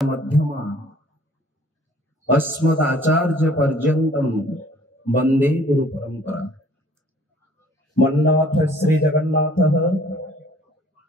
मध्यमा अस्मदाचार्य पर्यंतम वंदे गुरु परंपरा। मन्नाथ श्री जगन्नाथ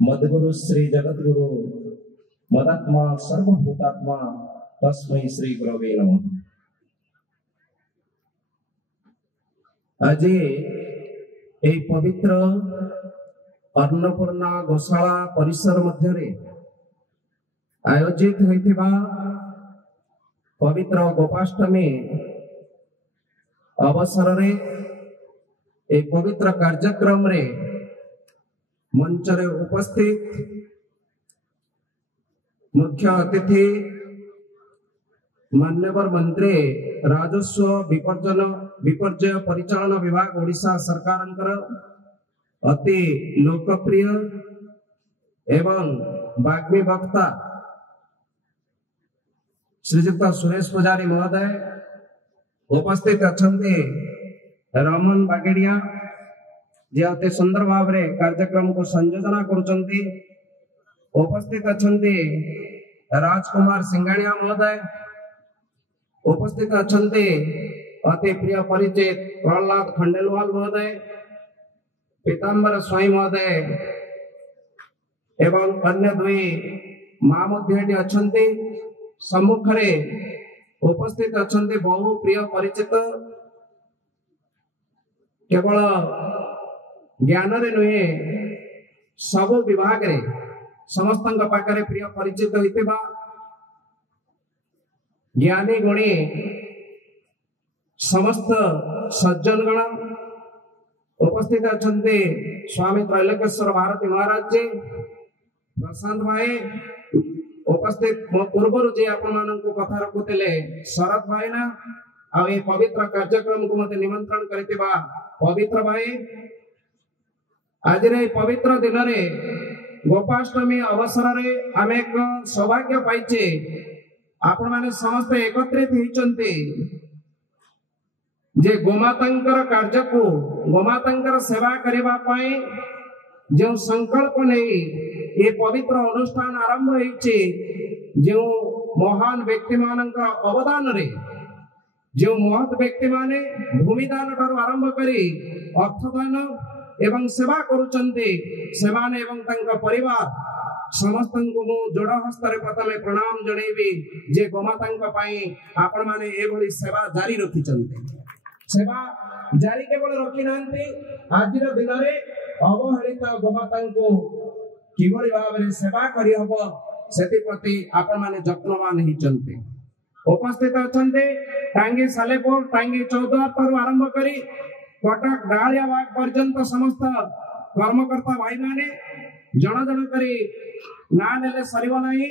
मद्गुरु श्री जगद्गुरु मदात्मा सर्वभूतात्मा तस्मै श्री गुरवे नमः। आज ए पवित्र अन्नपूर्णा गोशाला परिसर मध्य आयोजित होइथिबा पवित्र गोपाष्टमी अवसर रे एक पवित्र कार्यक्रम रे मंच रे उपस्थित मुख्य अतिथि मान्यवर मंत्री राजस्व विपर्जय परिचालन विभाग ओडिशा सरकार अति लोकप्रिय एवं बाग्मी वक्ता श्रीजुक्त सुरेश पुजारी महोदय उपस्थित अछंती रमन बागेड़िया जे अति सुंदर भाव रे कार्यक्रम को संयोजना करुचंती। उपस्थित अछंती राजकुमार सिंगाणिया महोदय, उपस्थित अछंती अति प्रिय परिचित प्रहलाद खंडेलवाल महोदय, पीतांबर स्वाई महोदय एवं अन्य दुई मां मध्य अछंती। सम्मुखरे उपस्थित अछंती बहु प्रिय परिचित केवल ज्ञान रे नुहे सब विभाग रे समस्त पाखरे प्रिय परिचित होइतिबा ज्ञानी गुणी समस्त सज्जन गण उपस्थित अछंती स्वामी त्रैलोकेश्वर भारती महाराज जी, प्रशांत भाई उपस्थित पूर्व जी आपण कथा रखुले शरद भाई ना आ पवित्र कार्यक्रम को मत निमंत्रण करथिबा पवित्र भाई। आज रे पवित्र दिन रे गोपाष्टमी अवसर रे आमे एक सौभाग्य पाइचे आपण माने समस्त एकत्रित होइचंती जे गोमातांकर कार्य को गोमातांकर सेवा करबा पई जो संकल्प नहीं ये पवित्र अनुष्ठान आरंभ होइचे जो महान व्यक्ति मानकर अवदान रे जो महत व्यक्ति माने भूमिदान ठारू आरंभ करी अर्थदान एवं सेवा करुचंती सेमाने एवं तंका परिवार समस्त को मु जोड़ हस्त रे प्रथमे प्रणाम जणेबी जे गोमातांका पई आपण माने एभली सेवा जारी रखिचंती। सेवा जारी केवल रखी नांती आज दिन रे अवहेलित गोमाता को किभली भाव में सेवा करी हबो सेति प्रति आपण माने जत्नवान हिचंती। उपस्थित अछंती टांगी सालेपुर टांगी चौद्वार आरंभ करी कटक डालियाबाग पर्यंत समस्त कर्मकर्ता भाई माने जन जन करी ना नेले सरिव नाही।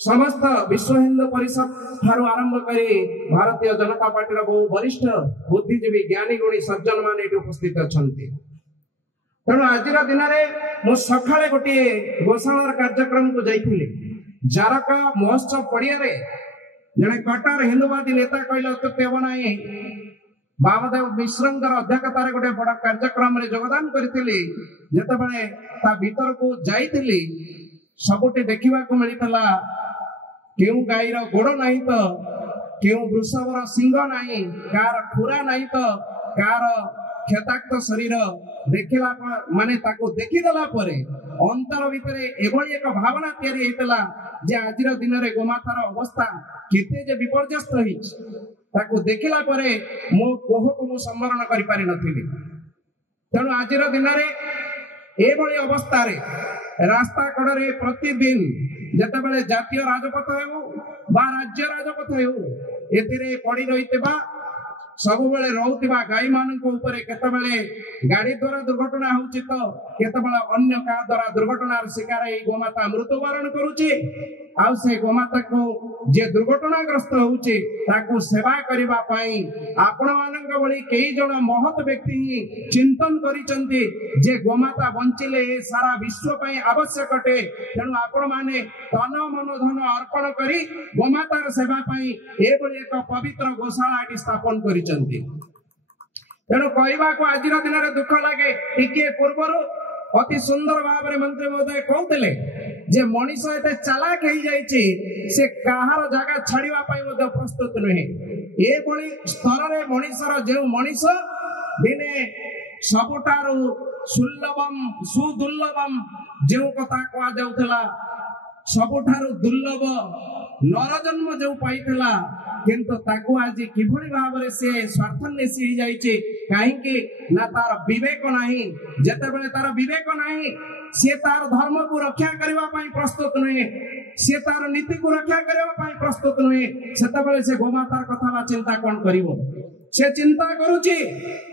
समस्त विश्व हिंदू परिषद ठारू आरंभ करी भारतीय जनता पार्टी बहु वरिष्ठ बुद्धिजीवी ज्ञानी गुणी सज्जन माने उपस्थित अछंती। तेणु आज दिन में सकाଳେ गोटे गोशाला कार्यक्रम को जाइए जारका महोत्सव पड़िया जड़े कटार हिंदुवादी नेता कहले अत्युक्ति हम ना बाबदेव मिश्र अध्यक्षतार गोटे बड़ कार्यक्रम योगदान करी जिते भीतर को जाइली सबुटी देखा मिलता क्यों गाईर गोड़ नहीं तो क्यों वृषभर सिंह नहीं कार खुरा नहीं तो कार क्षताक्त शरीर देखला माने ताको देखिदेला परे अंतर भितरे एभली एक भावना तैयारी हेतला जे आजिर दिन रे गोमातार अवस्था केते जे विपर्यस्त होइछ ताको देखिला परे मो कोह को मो संवरण करि पारि नथिली। तेणु आजिर दिन रे एभली अवस्था रे रास्ता कड़े प्रतिदिन जेतेबेले जातीय राजपथ हेउ बा राज्य राजपथ हेउ एतिरे पड़ी रहितबा सब बेले रोतिबा गाई मानक ऊपर केतबेले गाड़ी द्वारा दुर्घटना होउची तो केतबेले अन्य का द्वारा दुर्घटनार शिकार ए गोमाता मृत्युवरण करूची आ से गोमाता को जे दुर्घटनाग्रस्त होउची ताको सेवा करिबा पई आपण मानक बळी केई जण महत व्यक्ति ही चिंतन करिचंती जे गोमाता बंचिले ए सारा विश्व पई आवश्यक अटे। तेणु आपण माने तन मन धन अर्पण करी गोमातार सेवा पई ए बळी एक पवित्र गोशाला स्थापन करिचंती। तेणु कहवा को आज दिन में दुख लगे टिके पूर्व अति सुंदर भाव में मंत्री महोदय कहते जे मनीष एते चालाक हो जाइए से कहार जगह छाड़िया प्रस्तुत नुहे ये स्तर में मनीषर जो मनीष दिने सबुठारु सुलभम सुदुर्लभम जो कथा कह जाउथला सबुठारु दुर्लभ नरजन्म जो पाइला किंतु ताकू आज किभली भाव से स्वार्थन्वेषी हो जाइए कहीं ना तार विवेक नहीं जेतेबेले तार विवेक नहीं सी तार धर्म को रक्षा करने प्रस्तुत नुहे सी तार नीति को रक्षा करने प्रस्तुत नुहे से से गोमातार कथा चिंता कौन करिवो से चिंता करुची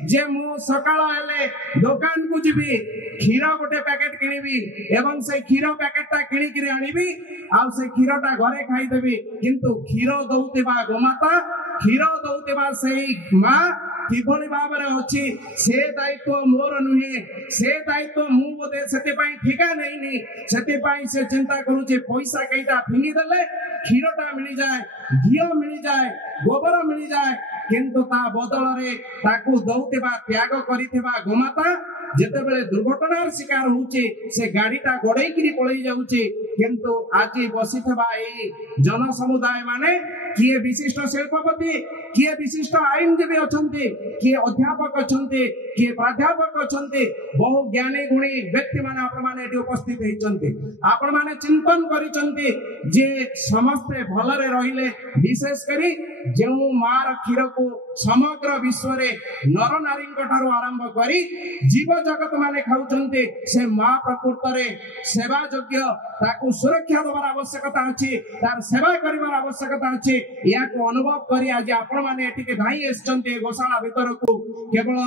जे मु सकाळ हेले दुकान को जीवी क्षीर गोटे पैकेट किनिबी एवं से क्षीर पैकेटटा किनिकरी आनिबी आ से क्षीरटा घरे खाइदेबी किंतु क्षीर दउतेबा गोमाता क्षीर दउतेबा सेई मां किभली भाव अच्छी से दायित्व मोर नुहे से दायित्व मु बोधे से ठिका नहीं से चिंता करुचे पैसा कईटा फिंगी देले क्षीरटा मिल जाए घी मिल जाए गोबर मिल जाए किंतु ता बदल रे ताकू दउतेबा त्याग करितेबा गोमाता जेतेबेले दुर्घटनार शिकार होउचे से गाड़ीटा गड़ेई पलई जाउचे किंतु आज बसिथबा ए जन समुदाय माने किए विशिष्ट शिल्पपति किए विशिष्ट आईनजीवी अछंती किए अध्यापक अछंती किए प्राध्यापक अछंती बहु ज्ञानी गुणी व्यक्ति माने आपण माने एटी उपस्थित हेचंती आपण माने चिंतन करिसंती जे समस्त भलरे रहिले विशेष करी जेउ मार क्षीर को समग्र विश्व रे नर नारी ठारू आरंभ करी जीव जगत माने खाउचंती से मां प्रकृत रे सेवा योग्य ताकू सुरक्षा देवार आवश्यकता अछि तार सेवा करिवार आवश्यकता अछि या को अनुभव करी आज आपण माने एटिके धाई एसचंती गोशाला भीतर को केवल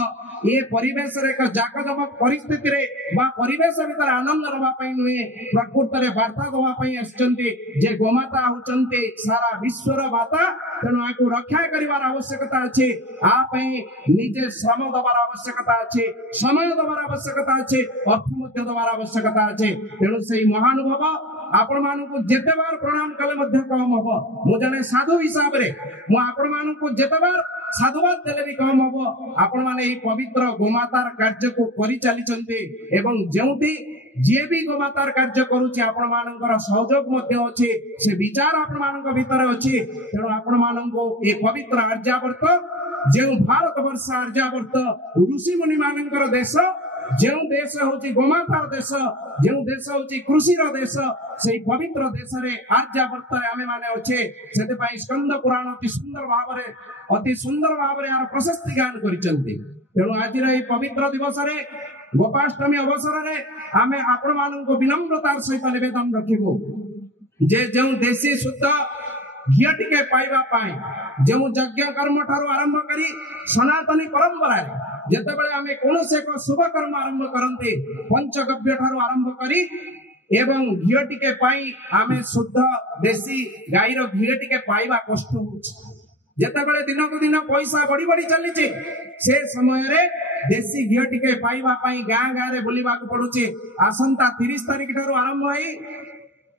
ये परिवेश रे एक जाकजमक परिस्थिति रे बा परिवेश भीतर आनंद रवा पई नुहे प्रकृत रे वार्ता दवा पई एसचंती जे गोमाता होचंती सारा विश्व रो माता तेणु आकु रक्षा करिवार आवश्यकता अछि आ पई निजे श्रम दबार आवश्यकता अछि समय दबार आवश्यकता अछि अर्थ मध्य दबार आवश्यकता अछि तेणु सेही महानुभव आपण मानकु जेते बार प्रणाम कले मध्य कम हबो मु जने साधु हिसाब रे मु आपण मानकु जेते बार साधुवाद देले भी कम हबो आपण माने ई पवित्र गोमातार कार्य को करि चली चंती एवं जेउटी जे भी गोमातार कार्य करूची आपण मानकर सहयोग मध्य अछि से विचार आपण मानक भीतर अछि तेणु आपण मानकु ए पवित्र आर्यावर्त जे भारत वर्ष आर्यावर्त ऋषि मुनि मानकर देश जो देश होची गोमातार देश जो देश होची कृषि रो देश से पवित्र देश रे आर्यावर्त रे आमे माने अच्छे सेते पई स्कंद पुराण अति सुंदर भाव रे आर प्रशस्ति ज्ञान करिसंती तेणु आज रे पवित्र दिवस रे गोपाष्टमी अवसर रे आमे आपण मानन को विनम्रतार सहित निवेदन रखिबो जे जो देशी शुद्ध घी टिके पाइबा पाई जो यज्ञ कर्म ठारू आरंभ करी सनातनी परंपरा जेतेबेले आमे कोनोसे एक शुभ कर्म आरंभ करंते पंचगव्य ठारू आरंभ करी एवं घी टिके पाई आमे शुद्ध देशी गाईर घी टिके पाइबा कष्ट होछि जेतेबेले दिन को दिन पैसा बढ़ी बढ़ी चलीचे से समय रे देशी घी टिके पाइबा पाई गाँ गाँ रे बुलिबा को पडुचे आसंता 30 तारिख ठारू आरंभ होई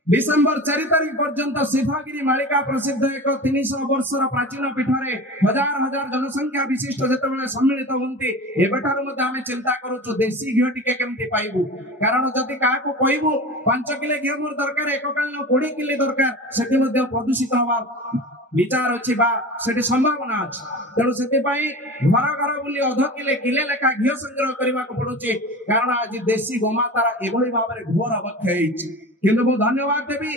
डिसेंबर 4 तारिख पर्यंत सिद्धगिरी मालिका प्रसिद्ध एक 300 वर्षर प्राचीन पीठरे हजार हजार जनसंख्या विशिष्ट जेतेबेले सम्मिलित होंती एबेठार मध्ये आमे चिंता करूछु देशी घी टिके केमती पाइबु कारण जदि काहा को कहबु 5 किलो घी मोर दरकार एक काल 20 किलो दरकार सेठी मध्ये प्रदूषित हवा विचार अच्छी बा सेठी संभावना अछि तेणु सेति पई घर घर बुली अध किले लेखा घी संग्रह करबा को पडुचे कारण आज देशी गोमातारा एभली भाबरे घोर अवक्षय हेछि किंतु मु धन्यवाद देवी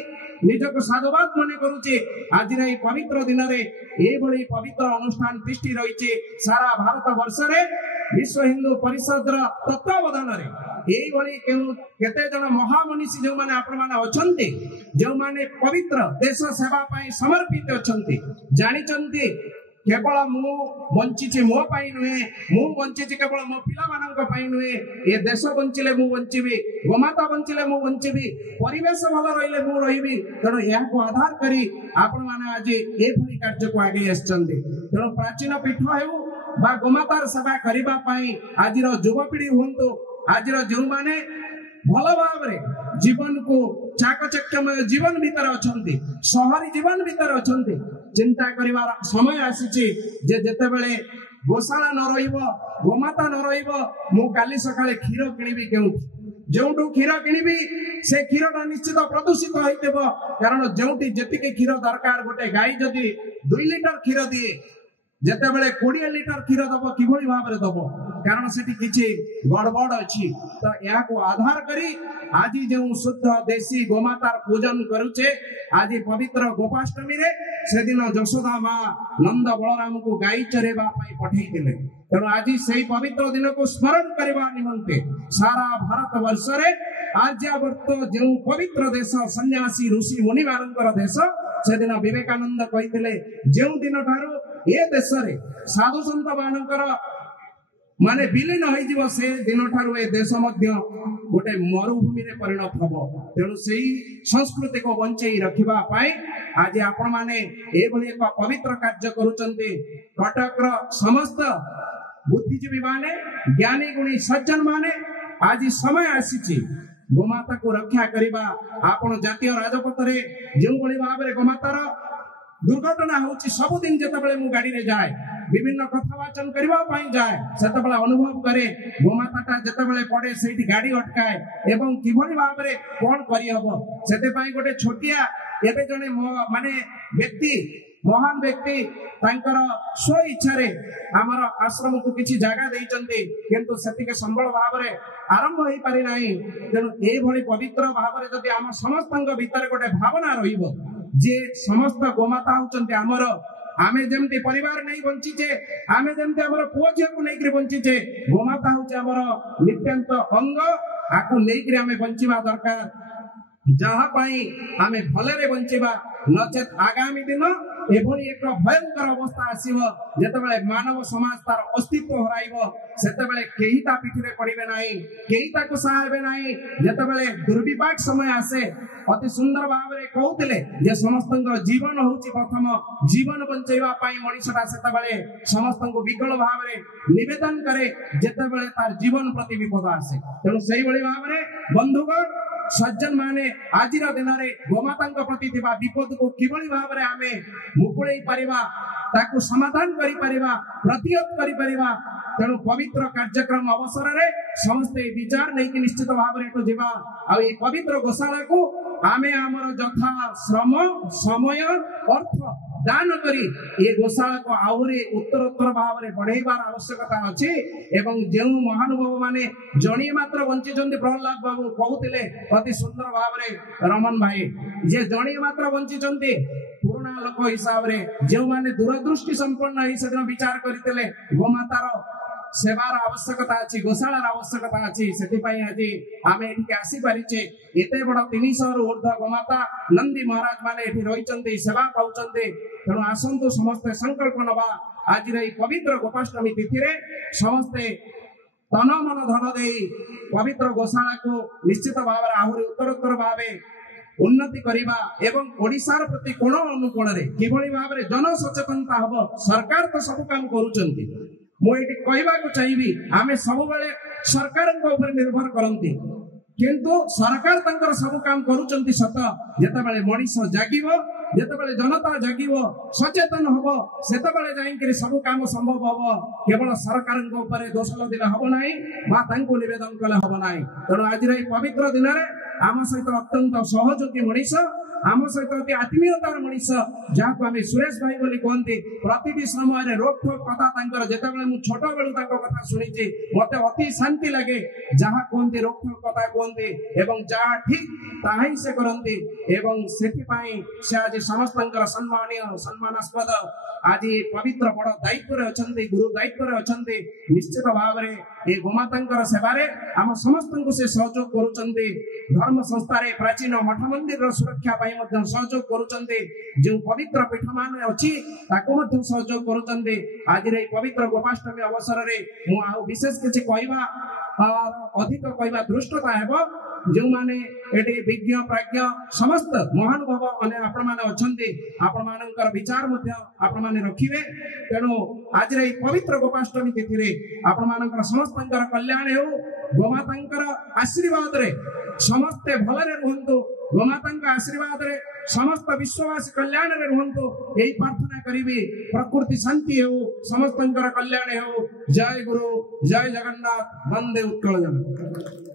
निजको साधुवाद मन करुचे आज रे पवित्र दिन रे एभली पवित्र अनुष्ठान दृष्टि रहिचे सारा भारत वर्ष रे विश्व हिंदू परिषद रा तत्वावधान रे एभली केते जन महामनीषी जो माने आपण माने अछंती जो माने पवित्र देश सेवा पई समर्पित अछंती जानि चंती केवल मु बंचिचे मो पाई नुहे मु बंचिचे केवल मो पिला मानक पाई नुहे ए देश बंचिले मु बंचिबी गोमाता बंचिले मु बंचिबी परिवेश भल रहिले मु रहिबी तेणु या को आधार करी आपण माने आज ए भली कार्य को आगे आछंती तेणु प्राचीन पीठ हेउ बा गोमातार सेवा करिबा पाई आज रो युवा पीढ़ी हुंतो आज रो जो माने भल भाव रे जीवन को चाकचक्यमय जीवन भीतर अछंती शहरी जीवन भीतर अछंती चिंता करिवार समय आसीची जे जेतेबेले ଗୋଶାଳା ନ ରହିବ, ଗୋମାତା ନ ରହିବ, ମୁଁ କାଲି ସକାଳେ କ୍ଷୀର କିଣିବି କେଉଁଠୁ? ଯେଉଁଠୁ କ୍ଷୀର କିଣିବି ସେ କ୍ଷୀରଟା ନିଶ୍ଚିତ ପ୍ରଦୂଷିତ ହେଇଥିବ। କାରଣ ଯେଉଁଠି ଯେତିକି କ୍ଷୀର ଦରକାର, ଗୋଟେ ଗାଈ ଯଦି 2 ଲିଟର କ୍ଷୀର ଦିଏ, ଯେତେବେଳେ 20 ଲିଟର କ୍ଷୀର ଦବ କିଭଳି ଭାବରେ ଦବ? କାରଣ ସେଠି କିଛି ଗଡ଼ବଡ଼ ଅଛି। ତ ଏହାକୁ ଆଧାର କରି ଆଜି ଯେଉଁ ଶୁଦ୍ଧ ଦେଶୀ ଗୋମାତାର ପୂଜନ କରୁଛେ, ଆଜି ପବିତ୍ର ଗୋପାଷ୍ଟମୀରେ ସେଦିନ ଯଶୋଦା ମା ନନ୍ଦ ବଳରାମଙ୍କୁ ଗାଈ ଚରେଇବା ପାଇଁ ପଠେଇଥିଲେ। ତେଣୁ ଆଜି ସେହି ପବିତ୍ର ଦିନକୁ ସ୍ମରଣ କରିବା ନିମନ୍ତେ ସାରା ଭାରତ ବର୍ଷରେ ଆର୍ଯ୍ୟାବର୍ତ ଯେଉଁ ପବିତ୍ର ଦେଶ, ସନ୍ନ୍ୟାସୀ ଋଷି ମୁନିମାନଙ୍କର ଦେଶ, ସେଦିନ ବିବେକାନନ୍ଦ କହିଥିଲେ ଯେଉଁ ଦିନ ଠାରୁ ଏ ଦେଶରେ ସାଧୁ ସନ୍ଥ ମାନଙ୍କର ମାନେ ବିଲୀନ ହେଇଯିବ, ସେ ଦିନ ଠାରୁ ଏ ଦେଶ ମଧ୍ୟ ଗୋଟେ ମରୁଭୂମିରେ ପରିଣତ ହବ। ତେଣୁ ସେଇ ସଂସ୍କୃତିକୁ ବଞ୍ଚେଇ ରଖିବା ପାଇଁ ଆଜି ଆପଣ ମାନେ ଏଭଳି ଏକ ପବିତ୍ର କାର୍ଯ୍ୟ କରୁଛନ୍ତି। କଟକର ସମସ୍ତ ବୁଦ୍ଧିଜୀବୀ ମାନେ, ଜ୍ଞାନୀ ଗୁଣୀ ସଜ୍ଜନ ମାନେ, ଆଜି ସମୟ ଆସିଛି ଗୋମାତାକୁ ରକ୍ଷା କରିବା। ଆପଣ ଜାତୀୟ ରାଜପଥରେ ଯେଉଁଭଳି ଭାବରେ ଗୋମାତାର ଦୁର୍ଘଟନା ହଉଛି, ସବୁଦିନ ଯେତେବେଳେ ମୁଁ ଗାଡିରେ ଯାଏ, ବିଭିନ୍ନ କଥାବାଚନ କରିବା ପାଇଁ ଯାଏ, ସେତେବେଳେ ଅନୁଭବ କରେ ଗୋମାତାଟା ଯେତେବେଳେ ପଡେ ସେଇଠି ଗାଡି ଅଟକାଏ ଏବଂ କିଭଳି ଭାବରେ କଣ କରିହବ। ସେଥିପାଇଁ ଗୋଟେ ଛୋଟିଆ ଏବେ ଜଣେ ମାନେ ବ୍ୟକ୍ତି, ମହାନ ବ୍ୟକ୍ତି ତାଙ୍କର ସ୍ୱ ଇଚ୍ଛାରେ ଆମର ଆଶ୍ରମକୁ କିଛି ଜାଗା ଦେଇଛନ୍ତି, କିନ୍ତୁ ସେତିକି ସମ୍ବଳ ଭାବରେ ଆରମ୍ଭ ହେଇପାରି ନାହିଁ। ତେଣୁ ଏଇଭଳି ପବିତ୍ର ଭାବରେ ଯଦି ଆମ ସମସ୍ତଙ୍କ ଭିତରେ ଗୋଟେ ଭାବନା ରହିବ ଯେ ସମସ୍ତ ଗୋମାତା ହଉଛନ୍ତି ଆମର, ଆମେ ଯେମିତି ପରିବାର ନେଇ ବଞ୍ଚିଛେ, ଆମେ ଯେମିତି ଆମର ପୁଅ ଝିଅକୁ ନେଇକରି ବଞ୍ଚିଛେ, ଗୋମାତା ହଉଛି ଆମର ନିତ୍ୟାନ୍ତ ଅଙ୍ଗ, ଆକୁ ନେଇକରି ଆମେ ବଞ୍ଚିବା ଦରକାର। ଯାହା ପାଇଁ ଆମେ ଭଲରେ ବଞ୍ଚିବା, ନଚେତ ଆଗାମୀ ଦିନ ଏଭଳି ଏକ ଭୟଙ୍କର ଅବସ୍ଥା ଆସିବ ଯେତେବେଳେ ମାନବ ସମାଜ ତାର ଅସ୍ତିତ୍ୱ ହରାଇବ, ସେତେବେଳେ କେହି ତା ପିଠିରେ ପଡିବେ ନାହିଁ, କେହି ତାକୁ ସାହା ହେବେ ନାହିଁ। ଯେତେବେଳେ ଦୁର୍ବିପାକ ସମୟ ଆସେ, ଅତି ସୁନ୍ଦର ଭାବରେ କହୁଥିଲେ ଯେ ସମସ୍ତଙ୍କର ଜୀବନ ହଉଛି ପ୍ରଥମ, ଜୀବନ ବଞ୍ଚେଇବା ପାଇଁ ମଣିଷଟା ସେତେବେଳେ ସମସ୍ତଙ୍କୁ ବିକଳ ଭାବରେ ନିବେଦନ କରେ ଯେତେବେଳେ ତାର ଜୀବନ ପ୍ରତି ବିପଦ ଆସେ। ତେଣୁ ସେଇଭଳି ଭାବରେ ବନ୍ଧୁଗଣ, ସଜ୍ଜନ ମାନେ ଆଜିର ଦିନରେ ଗୋମାତାଙ୍କ ପ୍ରତି ଥିବା ବିପଦକୁ କିଭଳି ଭାବରେ ଆମେ ମୁକୁଳେଇ ପାରିବା, ତାକୁ ସମାଧାନ କରିପାରିବା, ପ୍ରତିହତ କରିପାରିବା। ତେଣୁ ପବିତ୍ର କାର୍ଯ୍ୟକ୍ରମ ଅବସରରେ ସମସ୍ତେ ବିଚାର ନେଇକି ନିଶ୍ଚିତ ଭାବରେ ଏଠୁ ଯିବା। ଆଉ এই ପବିତ୍ର ଗୋଶାଳାକୁ ଆମେ ଆମର ଯଥା ଶ୍ରମ, ସମୟ, ଅର୍ଥ ଦାନ କରି ଏ ଗୋଶାଳାକୁ ଆହୁରି ଉତ୍ତରୋତ୍ତର ଭାବରେ ବଢେଇବାର ଆବଶ୍ୟକତା ଅଛି। ଏବଂ ଯେଉଁ ମହାନୁଭବ ମାନେ ଜଣିଏ ମାତ୍ର ବଞ୍ଚିଛନ୍ତି, ପ୍ରହ୍ଲାଦ ବାବୁ କହୁଥିଲେ ଅତି ସୁନ୍ଦର ଭାବରେ, ରମନ ଭାଇ, ଯେ ଜଣିଏ ମାତ୍ର ବଞ୍ଚିଛନ୍ତି ପୁରୁଣା ଲୋକ ହିସାବରେ, ଯେଉଁମାନେ ଦୂରଦୃଷ୍ଟି ସମ୍ପନ୍ନ ହେଇ ସେଦିନ ବିଚାର କରିଥିଲେ ଗୋମାତାର ସେବାର ଆବଶ୍ୟକତା ଅଛି, ଗୋଶାଳାର ଆବଶ୍ୟକତା ଅଛି। ସେଥିପାଇଁ ଆଜି ଆମେ ଏଠିକି ଆସିପାରିଛେ। ଏତେ ବଡ 300ରୁ ଉର୍ଦ୍ଧ୍ୱ ଗୋମାତା ନନ୍ଦୀ ମହାରାଜ ମାନେ ଏଠି ରହିଛନ୍ତି, ସେବା ପାଉଛନ୍ତି। ତେଣୁ ଆସନ୍ତୁ ସମସ୍ତେ ସଂକଳ୍ପ ନବା, ଆଜିର ଏହି ପବିତ୍ର ଗୋପାଷ୍ଟମୀ ତିଥିରେ ସମସ୍ତେ ତନ ମନ ଧନ ଦେଇ ପବିତ୍ର ଗୋଶାଳାକୁ ନିଶ୍ଚିତ ଭାବରେ ଆହୁରି ଉତ୍ତରୋତ୍ତର ଭାବେ ଉନ୍ନତି କରିବା ଏବଂ ଓଡ଼ିଶାର ପ୍ରତି କୋଣ ଅନୁକୋଣରେ କିଭଳି ଭାବରେ ଜନସଚେତନତା ହବ। ସରକାର ତ ସବୁ କାମ କରୁଛନ୍ତି, ମୁଁ ଏଠି କହିବାକୁ ଚାହିଁବି, ଆମେ ସବୁବେଳେ ସରକାରଙ୍କ ଉପରେ ନିର୍ଭର କରନ୍ତି, କିନ୍ତୁ ସରକାର ତାଙ୍କର ସବୁ କାମ କରୁଛନ୍ତି ସତ। ଯେତେବେଳେ ମଣିଷ ଜାଗିବ, ଯେତେବେଳେ ଜନତା ଜାଗିବ, ସଚେତନ ହବ, ସେତେବେଳେ ଯାଇକିରି ସବୁ କାମ ସମ୍ଭବ ହବ। କେବଳ ସରକାରଙ୍କ ଉପରେ ଦୋଷ ଲଦିଲେ ହବ ନାହିଁ ବା ତାଙ୍କୁ ନିବେଦନ କଲେ ହବ ନାହିଁ। ତେଣୁ ଆଜିର ଏହି ପବିତ୍ର ଦିନରେ ଆମ ସହିତ ଅତ୍ୟନ୍ତ ସହଯୋଗୀ ମଣିଷ, ଆମ ସହିତ ଅତି ଆତ୍ମୀୟତାର ମଣିଷ, ଯାହାକୁ ଆମେ ସୁରେଶ ଭାଇ ବୋଲି କୁହନ୍ତି, ପ୍ରତିଟି ସମୟରେ ରୋକଠୋକ କଥା ତାଙ୍କର, ଯେତେବେଳେ ମୁଁ ଛୋଟ ବେଳୁ ତାଙ୍କ କଥା ଶୁଣିଛି, ମତେ ଅତି ଶାନ୍ତି ଲାଗେ। ଯାହା କୁହନ୍ତି ରୋକଠୋକ କଥା କୁହନ୍ତି ଏବଂ ଯାହା ଠିକ ତାହା ହିଁ ସେ କରନ୍ତି। ଏବଂ ସେଥିପାଇଁ ସେ ଆଜି ସମସ୍ତଙ୍କର ସମ୍ମାନୀୟ, ସମ୍ମାନାସ୍ପଦ, ଆଜି ପବିତ୍ର ବଡ ଦାୟିତ୍ୱରେ ଅଛନ୍ତି, ଗୁରୁ ଦାୟିତ୍ୱରେ ଅଛନ୍ତି। ନିଶ୍ଚିତ ଭାବରେ ଏ ଗୋମାତାଙ୍କର ସେବାରେ ଆମ ସମସ୍ତଙ୍କୁ ସେ ସହଯୋଗ କରୁଛନ୍ତି। ଧର୍ମ ସଂସ୍ଥାରେ ପ୍ରାଚୀନ ମଠ ମନ୍ଦିରର ସୁରକ୍ଷା ପାଇଁ ମଧ୍ୟ ସହଯୋଗ କରୁଛନ୍ତି। ଯେଉଁ ପବିତ୍ର ପୀଠ ମାନେ ଅଛି ତାକୁ ମଧ୍ୟ ସହଯୋଗ କରୁଛନ୍ତି। ଆଜିର ଏହି ପବିତ୍ର ଗୋପାଷ୍ଟମୀ ଅବସରରେ ମୁଁ ଆଉ ବିଶେଷ କିଛି କହିବା ଅଧିକ କହିବା ଦୃଷ୍ଟତା ହେବ। जो माने एटी विज्ञ प्राज्ञ समस्त महानुभाव माने आपण माने अछंती आपण मानकर विचार मध्य आपण माने रखिबे तेणु आज रे पवित्र गोपाष्टमी तिथि रे आपण मानकर समस्तंकर कल्याण हो गोमातांकर आशीर्वाद रे समस्ते भलरे रहंतु गोमातांका आशीर्वाद रे समस्त विश्ववासी कल्याण रे रहंतु एही प्रार्थना करिबे प्रकृति शांति हो समस्तंकर कल्याण हो जय गुरु जय जगन्नाथ वंदे उत्कल जगत।